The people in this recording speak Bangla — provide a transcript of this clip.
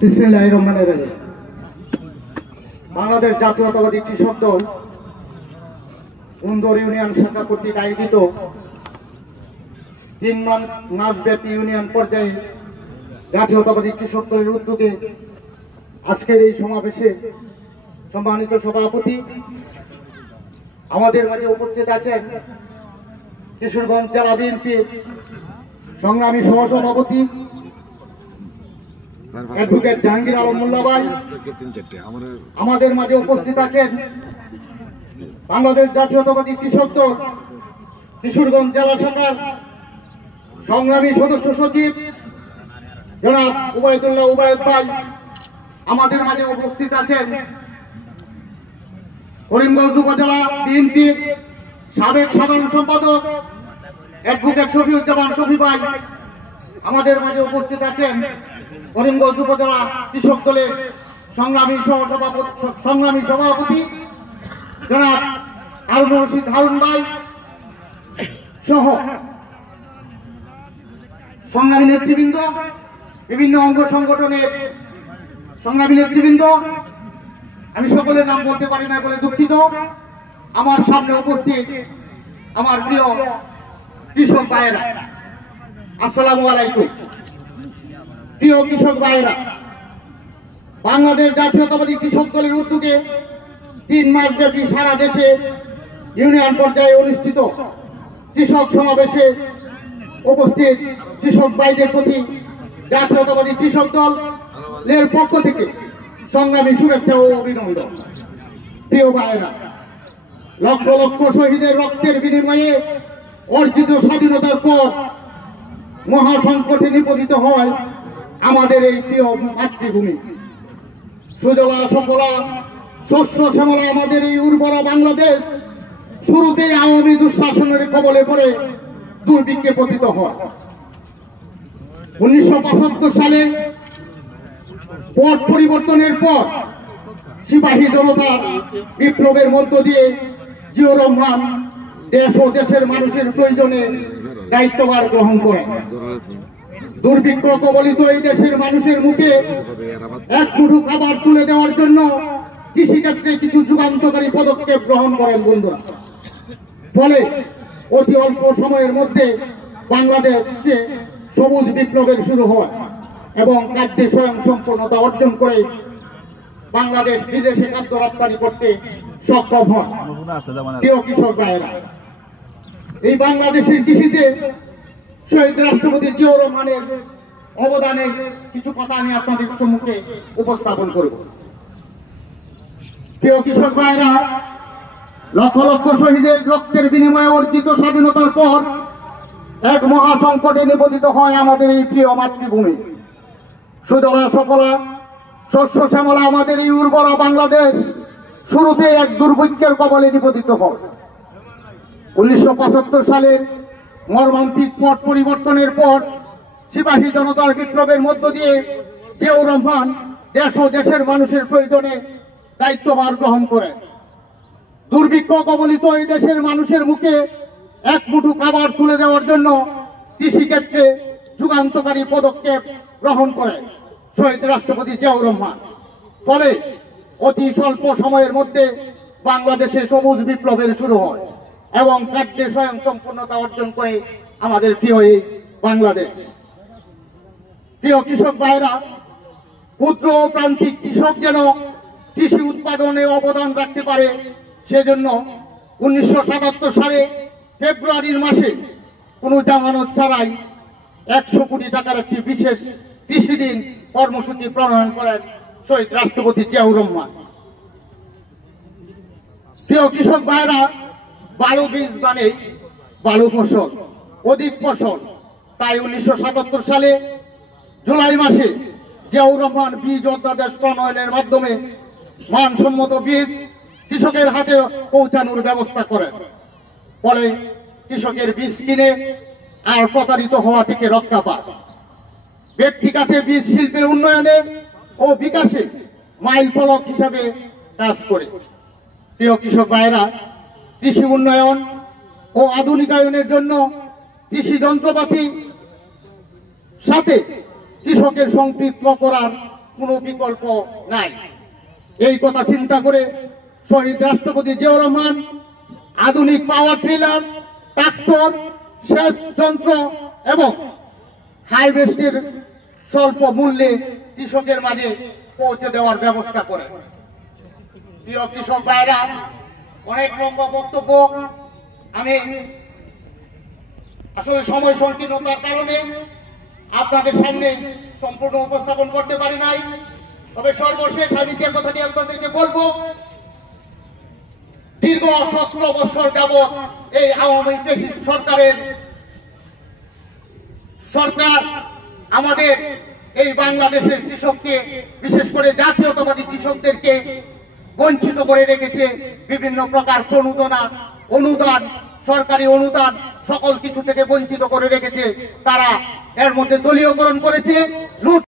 বিসমিল্লাহির রহমানির রহিম। বাংলাদেশ জাতীয়তাবাদী কৃষক দল উন্দর ইউনিয়ন শাখা কর্তৃক আয়োজিত 3 মাসব্যাপী ইউনিয়ন পর্যায়ে জাতীয়তাবাদী কৃষক দলের উদ্যোগে আজকের এই সমাবেশে সম্মানিত সভাপতি আমাদের মাঝে উপস্থিত আছেন কিশোরগঞ্জ জেলা বিএনপির সংগ্রামী সহসভাপতি অ্যাডভোকেট জাহাঙ্গীর আলম মোল্লা ভাই। আমাদের মাঝে উপস্থিত আছেন বাংলাদেশ জাতীয়তাবাদী কৃষক দল কিশোরগঞ্জ জেলা শাখার সংগ্রামী সদস্য সচিব জনাব উবাইদুল্লাহ উবাইদ ভাই। আমাদের মাঝে উপস্থিত আছেন করিমগঞ্জ উপজেলা বিএনপির সাবেক সাধারণ সম্পাদক অ্যাডভোকেট শফিউজ্জামান শফি ভাই। আমাদের মাঝে উপস্থিত আছেন করিমগঞ্জ উপজেলা কৃষক দলের সংগ্রামী সভাপতি জনাব হারুন রশিদ হারুন ভাই সহ সংগ্রামী নেতৃবৃন্দ, বিভিন্ন অঙ্গ সংগঠনের সংগ্রামী নেতৃবৃন্দ। আমি সকলের নাম বলতে পারি না বলে দুঃখিত। আমার সামনে উপস্থিত আমার প্রিয় কৃষক ভাইয়েরা, আসসালামু আলাইকুম। প্রিয় কৃষক ভাইয়েরা, বাংলাদেশ জাতীয়তাবাদী কৃষক দলের উদ্যোগে 3 মাসব্যাপী সারা দেশে ইউনিয়ন পর্যায়ে অনুষ্ঠিত কৃষক সমাবেশে উপস্থিত কৃষক ভাইদের প্রতি জাতীয়তাবাদী কৃষক দলের পক্ষ থেকে সংগ্রামী শুভেচ্ছা ও অভিনন্দন। প্রিয় ভাইয়েরা, লক্ষ লক্ষ শহীদের রক্তের বিনিময়ে অর্জিত স্বাধীনতার পর মহাসংকটে নিপতিত হয় আমাদের এই প্রিয় মাতৃভূমি। সুজলা সুফলা শস্য শ্যামলা আমাদের এই উর্বরা বাংলাদেশ শুরুতেই আওয়ামী দুঃশাসনের কবলে পড়ে দুর্ভিক্ষে পতিত হয়। 1975 সালে পট পরিবর্তনের পর সিপাহী জনতার বিপ্লবের মধ্য দিয়ে জিয়াউর রহমান দেশ ও দেশের মানুষের প্রয়োজনে দায়িত্বভার গ্রহণ করেন। দুর্ভিক্ষ কবলিত এই দেশের মানুষের মুখে এক মুঠো খাবার তুলে দেওয়ার জন্য কৃষিক্ষেত্রে কিছু যুগান্তকারী পদক্ষেপ গ্রহণ করেন বন্ধুরা। ফলে অতি অল্প সময়ের মধ্যে বাংলাদেশে সবুজ বিপ্লবের শুরু হয় এবং খাদ্যে স্বয়ংসম্পূর্ণতা অর্জন করে বাংলাদেশ বিদেশে খাদ্য রপ্তানি করতে সক্ষম হয়। প্রিয় কৃষক ভাইয়েরা, এই বাংলাদেশের কৃষিতে শহীদ রাষ্ট্রপতি জিয়াউর রহমানের অবদানের কিছু কথা আমি আপনাদের সম্মুখে উপস্থাপন করব। প্রিয় কৃষক ভাইয়েরা, লক্ষ লক্ষ শহীদের রক্তের বিনিময়ে অর্জিত স্বাধীনতার পর এক মহাসংকটে নিপতিত হয় আমাদের এই প্রিয় মাতৃভূমি। সুজলা সুফলা শস্য শ্যামলা আমাদের এই উর্বরা বাংলাদেশ শুরুতে এক দুর্ভিক্ষের কবলে নিপতিত হয়। 1975 সালের মর্মান্তিক পট পরিবর্তনের পর সিপাহী জনতার বিপ্লবের মধ্য দিয়ে জিয়াউর রহমান দেশ ও দেশের মানুষের প্রয়োজনে দায়িত্বভার গ্রহণ করেন। দুর্ভিক্ষ কবলিত এই দেশের মানুষের মুখে এক মুঠো খাবার তুলে দেওয়ার জন্য কৃষিক্ষেত্রে যুগান্তকারী পদক্ষেপ গ্রহণ করেন শহীদ রাষ্ট্রপতি জিয়াউর রহমান। ফলে অতি স্বল্প সময়ের মধ্যে বাংলাদেশে সবুজ বিপ্লবের শুরু হয় এবং খাদ্যে স্বয়ংসম্পূর্ণতা অর্জন করে আমাদের প্রিয় এই বাংলাদেশ। প্রিয় কৃষক ভাইরা, ক্ষুদ্র ও প্রান্তিক কৃষক যেন কৃষি উৎপাদনে অবদান রাখতে পারে সেজন্য 1977 সালে ফেব্রুয়ারির মাসে কোনো জামানত ছাড়াই 100 কোটি টাকার একটি বিশেষ কৃষি দিন কর্মসূচি প্রণয়ন করেন শহীদ রাষ্ট্রপতি জিয়াউর রহমান। প্রিয় কৃষক ভাইরা, বালু বীজ মানে বালু ফসল, অধিক ফসল। তাই 1977 সালে জুলাই মাসে জিয়াউর রহমান বীজ অধ্যাদেশ প্রণয়নের মাধ্যমে মানসম্মত বীজ কৃষকের হাতে পৌঁছানোর ব্যবস্থা করেন। ফলে কৃষকের বীজ কিনে আর প্রতারিত হওয়া থেকে রক্ষা পায়। ব্যক্তিগত বীজ শিল্পের উন্নয়নে ও বিকাশে মাইল ফলক হিসাবে কাজ করে। প্রিয় কৃষক ভাইরা, কৃষি উন্নয়ন ও আধুনিকায়নের জন্য কৃষি যন্ত্রপাতি সাথে কৃষকের সম্পৃক্ত করার কোনো বিকল্প নাই। এই কথা চিন্তা করে শহীদ রাষ্ট্রপতি জিয়াউর রহমান আধুনিক পাওয়ার টিলার, ট্রাক্টর, সেচ যন্ত্র এবং হারভেস্টের স্বল্প মূল্যে কৃষকের মাঝে পৌঁছে দেওয়ার ব্যবস্থা করে। প্রিয় কৃষক ভাইরা, অনেক লম্বা বক্তব্য আমি আসলে সময় সংকীর্ণতার কারণে আপনাদের সামনে সম্পূর্ণ উপস্থাপন করতে পারি নাই। তবে সর্বশেষ আমি যে কথাটি আপনাদেরকে বলবো, দীর্ঘ 17 বছর যাবৎ এই আওয়ামী ফ্যাসিস্ট সরকার আমাদের এই বাংলাদেশের কৃষককে, বিশেষ করে জাতীয়তাবাদী কৃষকদেরকে বঞ্চিত করে রেখেছে। বিভিন্ন প্রকার অনুদান, সরকারি অনুদান সকল কিছু থেকে বঞ্চিত করে রেখেছে। তারা এর মধ্যে দলীয়করণ করেছে, লুট